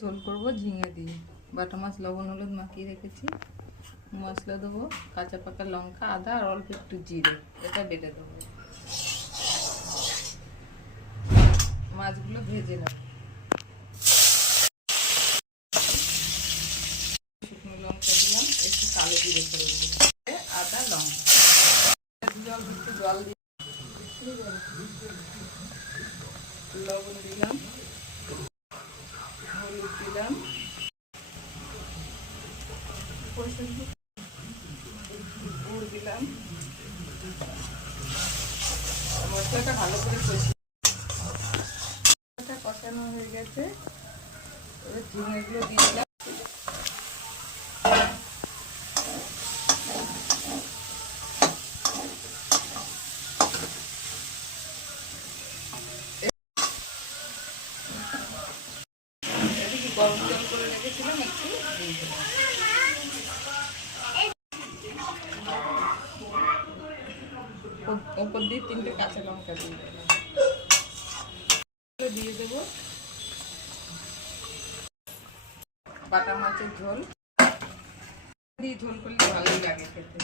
ঝোল করবো ঝিঙে দিয়ে। বাটা মাছ লবণ হলুদ মাখিয়ে রেখেছি। মশলা দেবো কাঁচা পাকা লঙ্কা আদা আর অল্প একটু জিরে, এটা বেটে দেবো। মাছগুলো ভেজে নেব। শুকনো লঙ্কা দিলাম, একটু কালো জিরে করে দিলাম, আদা লঙ্কা একটু জল দিয়ে লবণ দিলাম, হলুদ দিলাম, গুড় দিলাম। মশলাটা ভালো করে কষানো হয়ে গেছে। এবার ঝিঙেগুলো দিয়ে দিলাম। গরম জল করে রেখেছিলাম, একটু দিয়ে দিলাম। ওপর দিয়ে 3টে কাঁচা লঙ্কা দিয়ে দিলাম। দিয়ে দেবো বাটা মাছের ঝোল। দিয়ে ঝোল করলে ভালোই লাগে খেতে।